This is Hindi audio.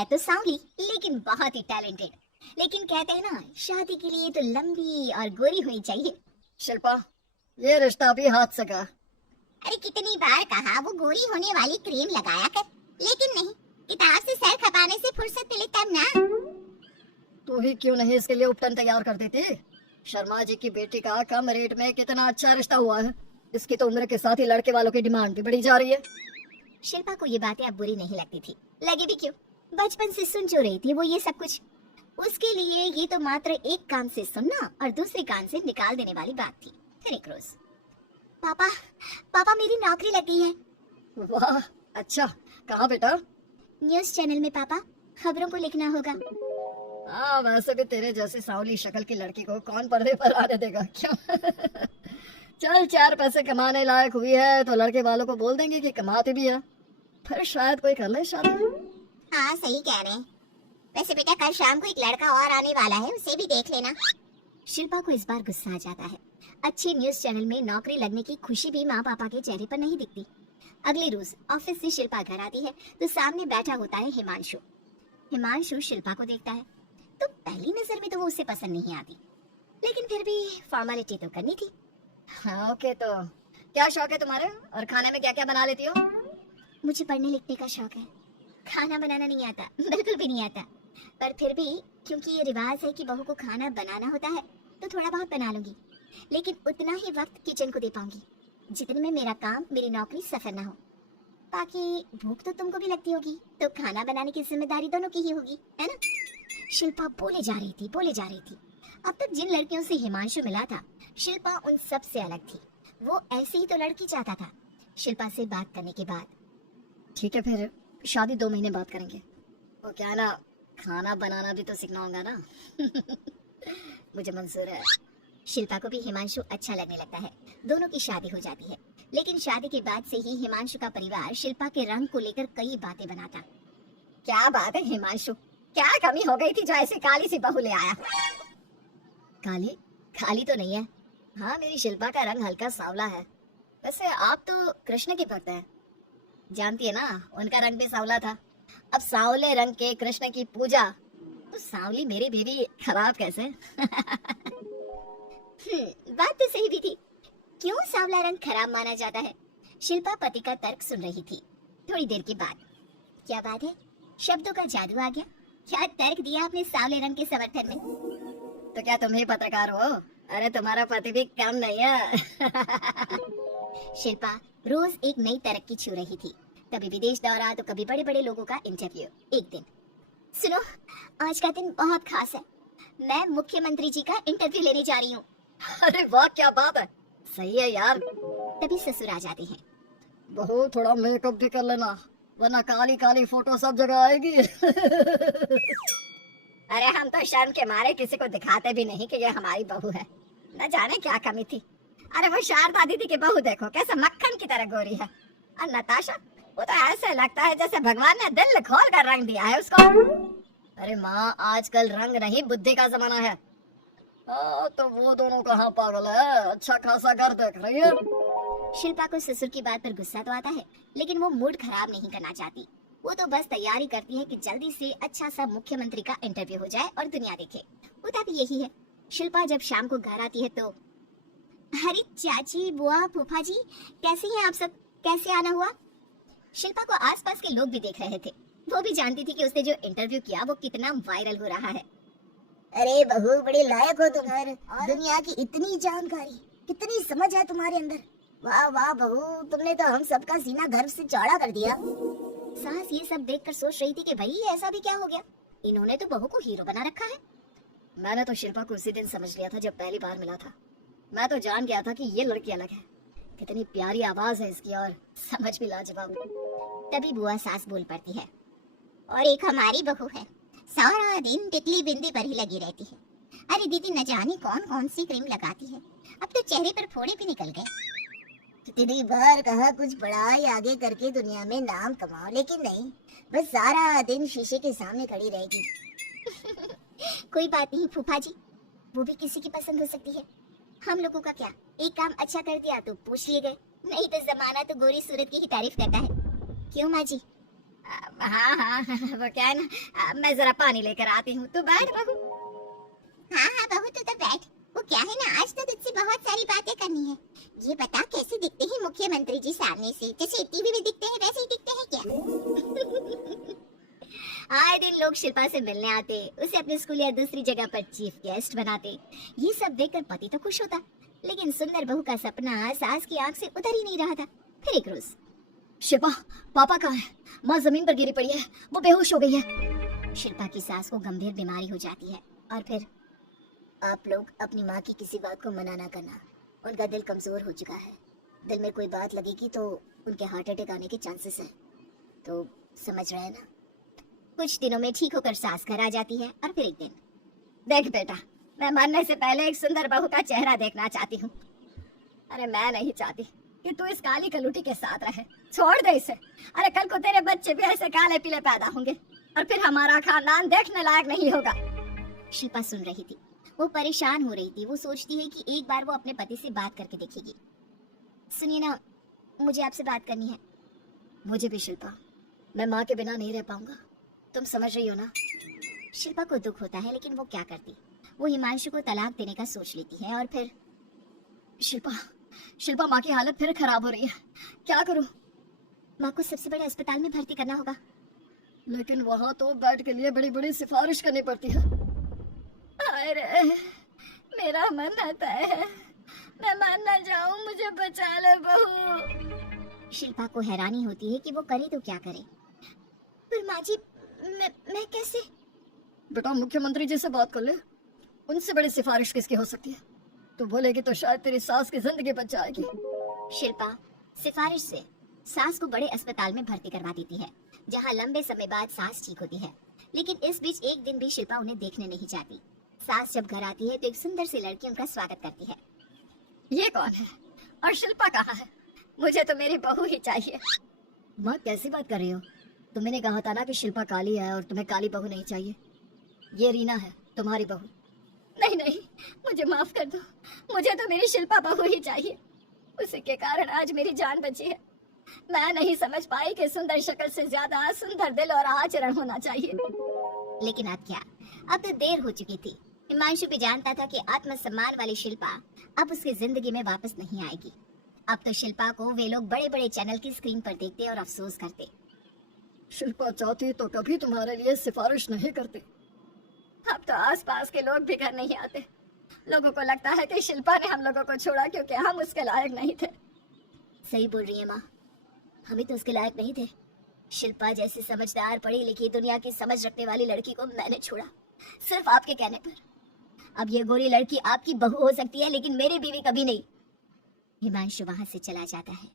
है तो सांवली लेकिन बहुत ही टैलेंटेड। लेकिन कहते हैं ना, शादी के लिए तो लंबी और गोरी होनी चाहिए। शिल्पा, ये रिश्ता भी हाथ से का। अरे कितनी बार कहा वो गोरी होने वाली क्रीम लगाया कर, लेकिन नहीं, किताब से सर खपाने से फुर्सत मिले तब ना। तू ही क्यों नहीं इसके लिए उपटन तैयार कर देती? शर्मा जी की बेटी का कम रेट में कितना अच्छा रिश्ता हुआ है। इसकी तो उम्र के साथ ही लड़के वालों की डिमांड भी बढ़ी जा रही है। शिल्पा को ये बातें अब बुरी नहीं लगती थी, लगे भी क्यों, बचपन से सुन जो रही थी वो ये सब कुछ। उसके लिए ये तो मात्र एक कान से सुनना और दूसरे कान से निकाल देने वाली बात थी। फिर एक रोज, पापा पापा मेरी नौकरी लग गई है। वाह, अच्छा, कहाँ बेटा? न्यूज़ चैनल में पापा, खबरों को लिखना होगा। हाँ, वैसे भी तेरे जैसी सांवली शक्ल की लड़की को कौन पर्दे पर आने देगा क्यों? चल, 4 पैसे कमाने लायक हुई है तो लड़के वालों को बोल देंगे कि कमाती भी है, फिर शायद कोई कर ले शादी। हाँ सही कह रहे हैं। वैसे बेटा कल शाम को एक लड़का और आने वाला है, उसे भी देख लेना। शिल्पा को इस बार गुस्सा आ जाता है। अच्छी न्यूज़ चैनल में नौकरी लगने की खुशी भी माँ पापा के चेहरे पर नहीं दिखती। अगले रोज ऑफिस से शिल्पा घर आती है तो सामने बैठा होता है हिमांशु। हिमांशु शिल्पा को देखता है तो पहली नजर में तो वो उसे पसंद नहीं आती, लेकिन फिर भी फॉर्मेलिटी तो करनी थी। हाँ, ओके, तो क्या शौक है तुम्हारे और खाने में क्या क्या बना लेती हो? मुझे पढ़ने लिखने का शौक है, खाना बनाना नहीं आता, बिल्कुल भी नहीं आता। पर फिर भी क्योंकि ये रिवाज है कि बहू को खाना बनाना होता है तो थोड़ा बहुत बना लूंगी, लेकिन उतना ही वक्त किचन को दे पाऊंगी जितने में मेरा काम, मेरी नौकरी सफर ना हो। बाकी भूख तो तुमको भी लगती होगी, तो खाना बनाने की जिम्मेदारी दोनों की ही होगी, है ना? शिल्पा बोले जा रही थी। अब तक जिन लड़कियों से हिमांशु मिला था, शिल्पा उन सब से अलग थी। वो ऐसी ही तो लड़की चाहता था। शिल्पा से बात करने के बाद, ठीक है, फिर शादी 2 महीने बाद करेंगे। वो क्या है ना, खाना बनाना भी तो सीखना होगा ना। मुझे मंजूर है। शिल्पा को भी हिमांशु अच्छा लगने लगता है। दोनों की शादी हो जाती है, लेकिन शादी के बाद से ही हिमांशु का परिवार शिल्पा के रंग को लेकर कई बातें बनाता। क्या बात है हिमांशु, क्या कमी हो गई थी जो ऐसी काली सी बहू ले आया? काली? काली तो नहीं है। हाँ, मेरी शिल्पा का रंग हल्का सांवला है। वैसे आप तो कृष्ण की भक्त हैं, जानती है ना, उनका रंग भी सांवला था। अब सांवले रंग के कृष्ण की पूजा, तो सांवली मेरी बीवी खराब कैसे? बात तो सही भी थी। क्यों सांवला रंग खराब माना जाता है? शिल्पा पति का तर्क सुन रही थी। थोड़ी देर के बाद, क्या बात है, शब्दों का जादू आ गया। क्या तर्क दिया आपने सांवले रंग के समर्थन में? तो क्या तुम ही पत्रकार हो? अरे तुम्हारा पति भी कम नहीं है। शिल्पा रोज एक नई तरक्की छू रही थी, कभी विदेश दौरा तो कभी बड़े बड़े लोगों का इंटरव्यू। एक दिन, सुनो, आज का दिन बहुत खास है, मैं मुख्यमंत्री जी का इंटरव्यू लेने जा रही हूँ। अरे वाह, क्या बात है, सही है यार। तभी ससुर आ जाते हैं। बहू थोड़ा मेकअप भी कर लेना, वरना काली काली फोटो सब जगह आएगी। अरे हम तो शर्म के मारे किसी को दिखाते भी नहीं कि ये हमारी बहू है। न जाने क्या कमी थी। अरे वो शारदा दीदी की बहू देखो कैसे मक्खन की तरह गोरी है, और नताशा, वो तो ऐसे लगता है जैसे भगवान ने दिल खोल कर रंग दिया है उसको। अरे माँ, आजकल रंग नहीं बुद्धि का जमाना है। तो वो दोनों कहाँ पागल है, अच्छा खासा घर देख रही है। शिल्पा को ससुर की बात पर गुस्सा तो आता है, लेकिन वो मूड खराब नहीं करना चाहती। वो तो बस तैयारी करती है कि जल्दी से अच्छा सा मुख्यमंत्री का इंटरव्यू हो जाए और दुनिया देखे। होता भी यही है। शिल्पा जब शाम को घर आती है तो, अरे चाची, बुआ, फूफा जी, कैसे हैं आप सब, कैसे आना हुआ? शिल्पा को आसपास के लोग भी देख रहे थे। वो भी जानती थी कि उसने जो इंटरव्यू किया वो कितना वायरल हो रहा है। अरे बहू, बड़ी लायक हो तुम, दुनिया की इतनी जानकारी, कितनी समझ है तुम्हारे अंदर। वाह वाह बहू, तुमने तो हम सबका सीना गर्व से चौड़ा कर दिया। सास ये सब देखकर सोच रही थी कि भाई ऐसा भी क्या हो गया, इन्होंने तो बहू को हीरो बना रखा है। मैंने तो शिल्पा को उसी दिन समझ लिया था जब पहली बार मिला था। मैं तो जान गया था कि ये लड़की अलग है। कितनी प्यारी आवाज है इसकी और समझ भी लाजवाब। तभी बुआ सास बोल पड़ती है, और एक हमारी बहू है, सारा दिन टिकली बिंदी पर ही लगी रहती है। अरे दीदी, न जाने कौन कौन सी क्रीम लगाती है, अब तो चेहरे पर फोड़े भी निकल गए। कितनी बार कहा कुछ पढ़ाई आगे करके दुनिया में नाम कमाओ, लेकिन नहीं, बस सारा दिन शीशे के सामने खड़ी रहेगी। कोई बात नहीं फूफा जी, वो भी किसी की पसंद हो सकती है। हम लोगों का क्या, एक काम अच्छा कर दिया तो पूछ लिए गए, नहीं तो जमाना तो गोरी सूरत की ही तारीफ करता है। क्यों माँ जी? हाँ हाँ वो क्या है ना, मैं जरा पानी लेकर आती हूँ, तू बैठ बहू। हाँ हाँ बहू तो बैठ। वो क्या है ना, आज तो तुझसे बहुत सारी बातें करनी है। ये बता कैसे दिखते हैं मुख्यमंत्री जी सामने से, जैसे टीवी में दिखते हैं वैसे ही दिखते हैं क्या? आए दिन लोग शिल्पा से मिलने आते, उसे अपने स्कूल या दूसरी जगह पर चीफ गेस्ट बनाते। ये सब देखकर पति तो खुश होता, लेकिन सुंदर बहू का सपना सास की आंख से उतर ही नहीं रहा था। फिर एक रोज शिल्पा, पापा कहाँ है? माँ जमीन पर गिरी पड़ी है, वो बेहोश हो गई है। शिल्पा की सास को गंभीर बीमारी हो जाती है और फिर आप लोग अपनी माँ की किसी बात को मना ना करना, उनका दिल कमजोर हो चुका है। दिल में कोई बात लगेगी तो उनके हार्ट अटैक आने के चांसेस हैं, तो समझ रहे हैं ना? कुछ दिनों में ठीक होकर सास घर आ जाती है और फिर एक दिन, देख बेटा, मैं मरने से पहले एक सुंदर बहू का चेहरा देखना चाहती हूँ। अरे मैं नहीं चाहती कि तू इस काली कलूटी के साथ रहे, छोड़ दे इसे। अरे कल को तेरे बच्चे भी ऐसे काले पीले पैदा होंगे और फिर हमारा खानदान देखने लायक नहीं होगा। शिल्पा सुन रही थी, वो परेशान हो रही थी। वो सोचती है कि एक बार वो अपने पति से बात करके देखेगी। सुनिए ना, मुझे आपसे बात करनी है। मुझे भी शिल्पा, मैं माँ के बिना नहीं रह पाऊंगा, तुम समझ रही हो ना? शिल्पा को दुख होता है, लेकिन वो क्या करती, वो हिमांशु को तलाक देने का सोच लेती है और फिर शिल्पा माँ की हालत फिर खराब हो रही है, क्या करूं? माँ को सबसे बड़े अस्पताल में भर्ती करना होगा। लेकिन वहाँ तो बेड के लिए बड़ी बड़ी सिफारिश करनी पड़ती है। अरे मेरा मन आता है, मैं मर ना जाऊं, मुझे बचा ले बहू। शिल्पा को हैरानी होती है कि वो करे तो क्या करे। पर माँ जी, मैं कैसे? बेटा मुख्यमंत्री जी से बात कर ले, उनसे बड़ी सिफारिश किसकी हो सकती है? तू बोलेगी तो शायद तेरी सास की जिंदगी बच जाएगी। शिल्पा सिफारिश से सास को बड़े अस्पताल में भर्ती करवा देती है, जहाँ लंबे समय बाद सास ठीक होती है। लेकिन इस बीच एक दिन भी शिल्पा उन्हें देखने नहीं जाती। सास जब घर आती है तो एक सुंदर सी लड़की उनका स्वागत करती है। ये कौन है और शिल्पा कहाँ है? मुझे तो मेरी बहू ही चाहिए। माँ कैसी बात कर रही हो? तुमने कहा था ना कि शिल्पा काली है और तुम्हें काली बहू नहीं चाहिए। ये रीना है तुम्हारी बहू। नहीं नहीं, मुझे माफ कर दो, मुझे तो मेरी शिल्पा बहू ही चाहिए। उसी के कारण आज मेरी जान बची है। मैं नहीं समझ पाई कि सुंदर शक्ल से ज्यादा सुंदर दिल और आचरण होना चाहिए। लेकिन अब क्या, अब तो देर हो चुकी थी। हिमांशु भी जानता था कि आत्मसम्मान वाली शिल्पा अब उसकी जिंदगी में वापस नहीं आएगी। अब तो शिल्पा को वे लोग बड़े बड़े चैनल की स्क्रीन पर देखते और अफसोस करते। शिल्पा चाहती तो कभी तुम्हारे लिए सिफारिश नहीं करती। अब तो आसपास के लोग भी घर नहीं आते। लोगों को लगता है कि शिल्पा ने हम लोगों को छोड़ा क्योंकि हम उसके लायक नहीं थे। सही बोल रही है माँ, हमें तो उसके लायक नहीं थे। शिल्पा जैसी समझदार पढ़ी लिखी दुनिया की समझ रखने वाली लड़की को मैंने छोड़ा, सिर्फ आपके कहने पर। अब ये गोरी लड़की आपकी बहू हो सकती है, लेकिन मेरी बीवी कभी नहीं। हिमांशु वहां से चला जाता है।